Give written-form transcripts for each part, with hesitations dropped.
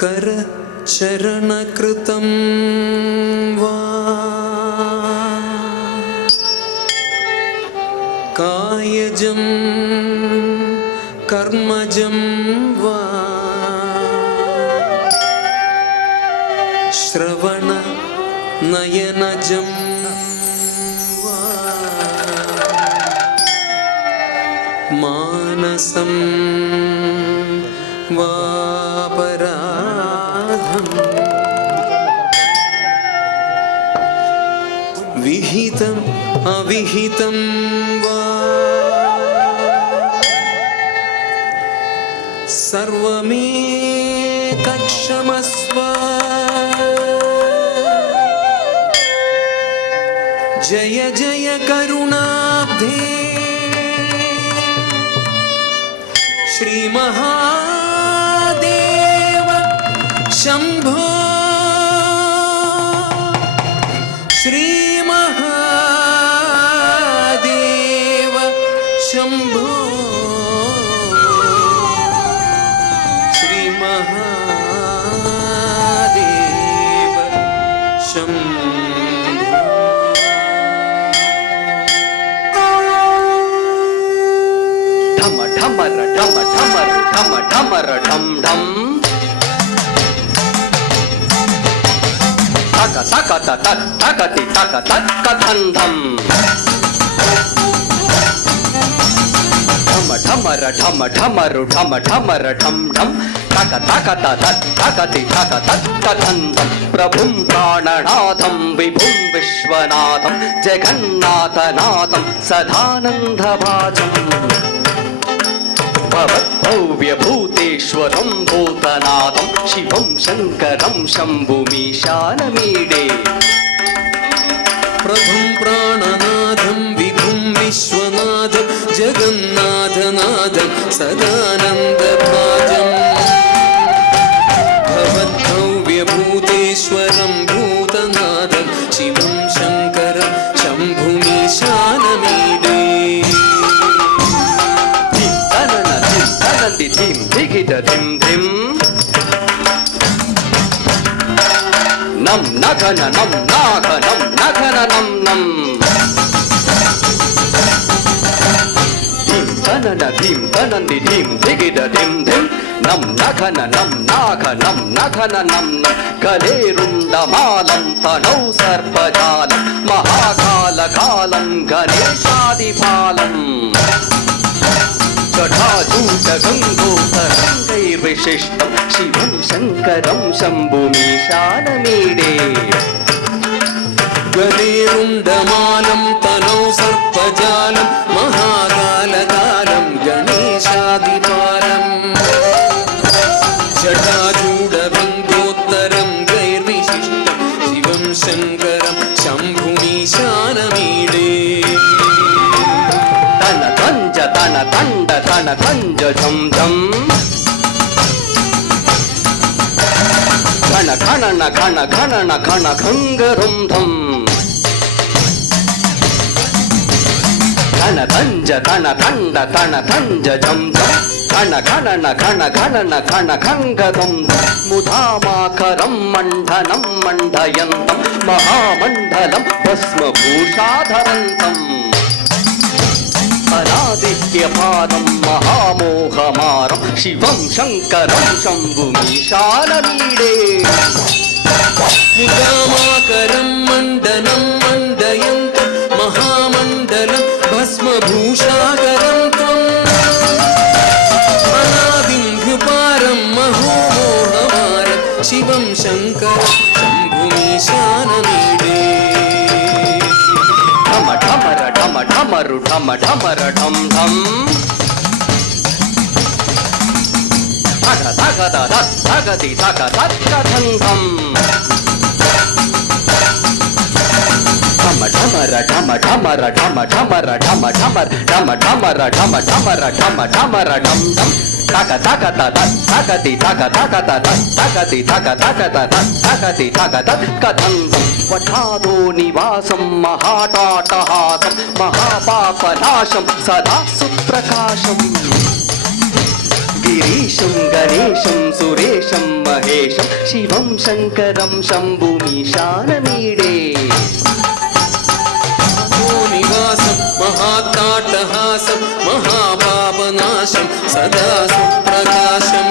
करचरणकृतं वा कायजं कर्मजं वा श्रवणनयनजं वा मानसं वापराधम् विहितम् अविहितं वा सर्वमेतत्क्षमस्व जय जय करुणाब्धे श्री महादेव शंभो श्री महादेव शंभो श्री महादेव शंभो ढमर ढम ढमर ढम ढमर ढम ढम तक तक तक तकति तक तक कथन धम ढम ढमर ढम ढमरु ढम ढमर ढम ढम तक तक तक तकति तक तक कथन धम प्रभुं प्राणनाथं विभुं विश्वनाथं जगन्नाथनाथं सदानन्दभाजम् भवद्भव्यभूतेश्वरं भूतनाथं शिवं शङ्करं शम्भुमीशानमीडे प्रभुं प्राणनाथं विभुं विश्वनाथं जगन्नाथनाथं सदानन्दभाजम् भवद्भव्यभूतेश्वरं भूतनाथं शिवं शङ्करं शम्भुमीशानमीडे धिं धिगित धिं धिं नं नघन नं नाघनं नघन नं नं धिं तनन धिं तनन्दि धिं धिगित धिं धिं नं नघन नं नाघनं नघन नं नं कलेरुण्डमालं तनौ सर्पजालं महाकालकालं गणेशादिपालम् जटाजूटगङ्गोत्तरङ्गैर्विशिष्टं शिवं शङ्करं शम्भुमीशानमीडे गणेरुण्डमालं तनौ सर्पजालं महाकालकालं गणेशादिपालम् जटाजूटगङ्गोत्तरं गैर्विशिष्टं शिवं शङ्करं शम्भुमीशानमीडे तन तण्ड तन तञ्ज झं झं घन घनन घन घनन घन खङ्गरुं धं घन तञ्ज तन तण्ड तन तञ्ज झं झं घन घनन घन घनन घन खङ्गरुं मुधामाकरं मण्डनं मण्डयन्तं महामण्डलं भस्मभूषाधरन्तम् अनादित्यपादं महामोहमारं शिवं शङ्करं शम्भुमीशानमीडे मुदामाकरं मण्डनं मण्डयन्तं महामण्डलं भस्मभूषाकरं त्वम् अनादिभ्युपारं महोमोहमारं शिवं शङ्करं शम्भुमीशानमीडे ढम ढमर ढम ढमरु ढम ढमर ढम ढम धग धग धग धगति धग धग कथं धम ढम ढमर ढम ढमर ढम ढमर ढम ढमर ढम ढमर ढम ढमर ढम ढमर ढम ढम धग धग धग धगति धग धग धग धगति धग धग धग धगति धग धग कथं वठादो निवासं महाटाटहासं महापापनाशं सदा सुप्रकाशम् గిరీశం గణేశం సురేశం మహేశం శివం శంకరం శంభుమీశానమీడే నివాసం మహాకాటహాసం మహాపాపనాశం సదా సుప్రకాశం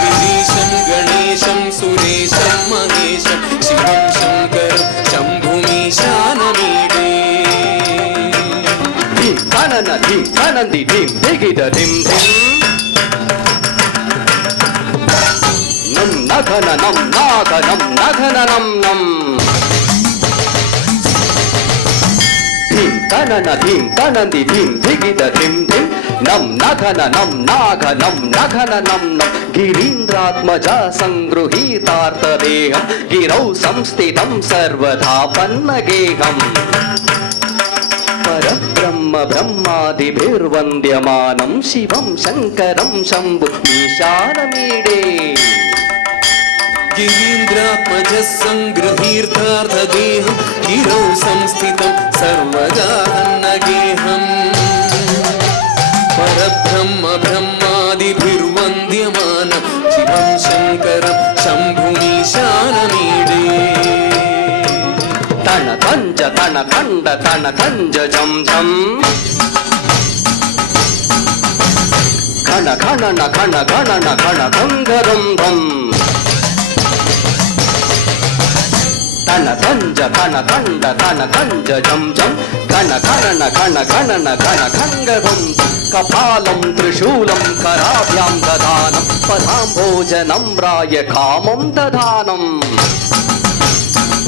గిరీశం గణేశం సురేశం మహేశం శివం శంకరం శంభుమీశానమీడే ధీం తనన ధీం తనంది ధీం దిగిద ధిం ధిం నం నఘన నం నాఘనం నఘన నం నం ధీం తనన ధీం తనంది ధీం దిగిద ధిం ధిం నం నఘన నం నాఘనం నఘన నం నం గిరీంద్రాత్మజ సంగృహీతార్థదేహం గిరౌ సంస్థితం సర్వదా పన్నగేహం పరబ్రహ్మ బ్రహ్మాదిభిర్వంద్యమానం శివం శంకరం శంభుమీశానమీడే గిరీంద్రాత్మజ సంగృహీతార్థదేహం గిరౌ సంస్థితం సర్వదా అన్నగేహం పరబ్రహ్మ బ్రహ్మాదిభిర్వంద్యమానం శివం శంకరం శంభుమీశానమీడే తన కంజ తన కండ తన కంజ జం జం ఖణ ఖణన ఖణ గణన ఖణ కంగరం ధం తన కంజ తన కండ తన కంజ జం జం ఘన ఖణన ఘన గణన ఘన ఖంగరం కపాలం త్రిశూలం కరాభ్యాం దదానం పదాంభోజనం రాయ కామం దదానం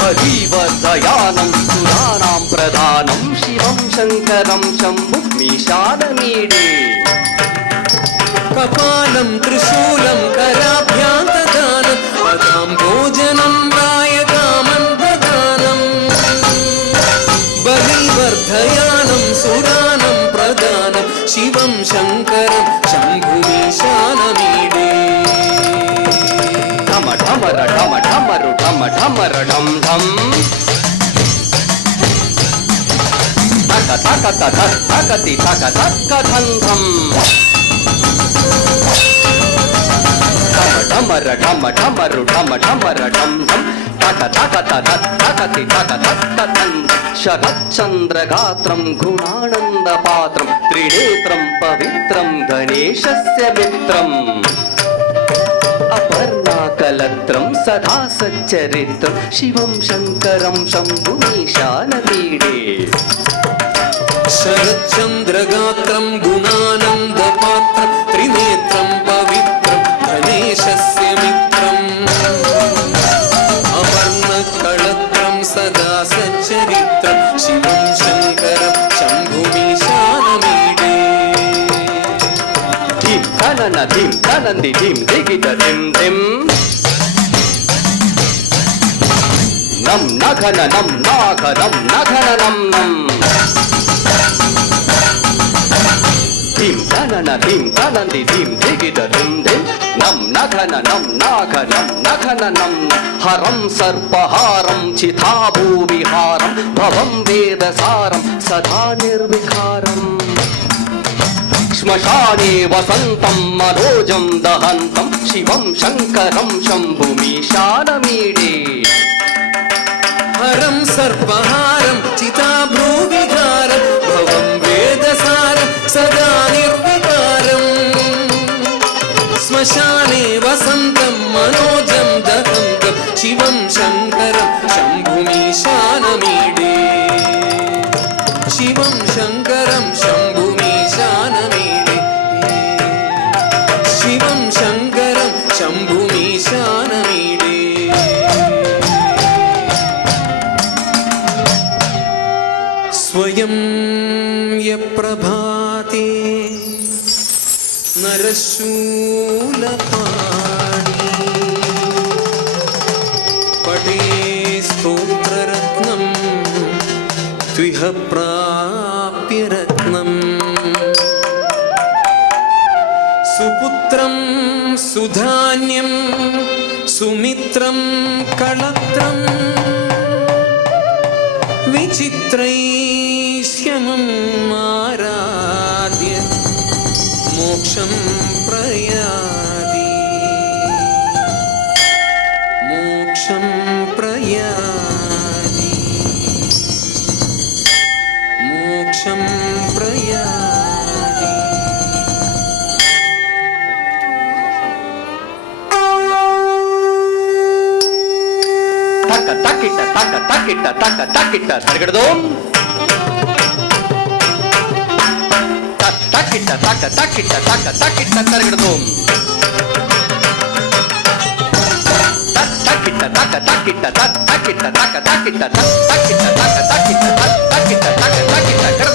పరివర్ధయానం సురాణాం ప్రధానం శివం శంకరం శంభుమీశానమీడే కపాలం త్రిశూలం కరాభ్యాం దదానం పదాంభోజనం రాయ కామం దదానం బలివర్ధయానం సురాణం ప్రదానం శివం శంకరం శంభుమీశానమీడే ఢమ ఢమర ఢమ ఢమరు ఢమ ఢమర ఢం ఢం తక తక తక తకతి తక తక్క ధం ధం ఢమ ఢమర ఢమ ఢమరు ఢమ ఢమర ఢం ఢం తక తక తక తకతి తక తక్క ధం శరచ్చంద్రగాత్రం గుణానంద పాత్రం త్రినేత్రం పవిత్రం గణేశస్య మిత్రం అపర్ణాకలత్రం సదా సచ్చరిత్రం శివం శంకరం శంభుమీశానమీడే శరచ్చంద్రగాత్రం గుణానందపాత్రం త్రినేత్రం పవిత్రం గణేశస్య మిత్రం అపర్ణకళత్రం సదా సచ్చరిత్రం శివం శంకరం శంభుమీశానమీడే ధీం తనన ధీం తనంది ధీం దిగిద ధిం ధిం నం నఘన నం నాఘనం నఘన నం నం ధీం తనన ధీం తనంది ధీం దిగిద ధిం ధిం నం నఘన నం నాఘనం నఘన నం నం హరం సర్పహారం చితాభూవిహారం భవం వేదసారం సదా నిర్వికారం శ్మశానే వసంతం మనోజం దహంతం శివం శంకరం శంభుమీశానమీడే హరం సర్పహారం చితాభ్రూవిహారం భవం వేదసారం సదా నిర్వికారం శ్మశానే వసంతం మనోజం దహంతం శివం శంకరం శంభుమీశానమీడే శివం శంకరం శంభుమీశానమీడే శివం శంకరం శంభుమీశానమీడే స్వయం యప్రభాతే నరశూలపాణి పటే స్తోత్రరత్నం త్విహ ప్రాప్య రత్నం సుపుత్రం సుధాన్యం సుమిత్రం కళత్రం విచిత్రైశ్యమం ఆరాధ్య मोक्षं प्रयाति मोक्षं प्रयाति मोक्षं प्रयाति ತಕ ತಕಿಟ ತಕ ತಕಿಟ ತಕ ತಕಿಟ ತರಗಡದೋಂ ತಕಿಟ ತಕ ತಕಿಟ ತಕ ತಕಿಟ ತರಗಡದೋಂ ತಕಿಟ ತಕ ತಕಿಟ ತಕಿಟ ತಕ ತಕಿಟ ತಕಿಟ ತಕಿಟ ತಕ ತಕಿಟ ತಕಿಟ ತಕ ತಕಿಟ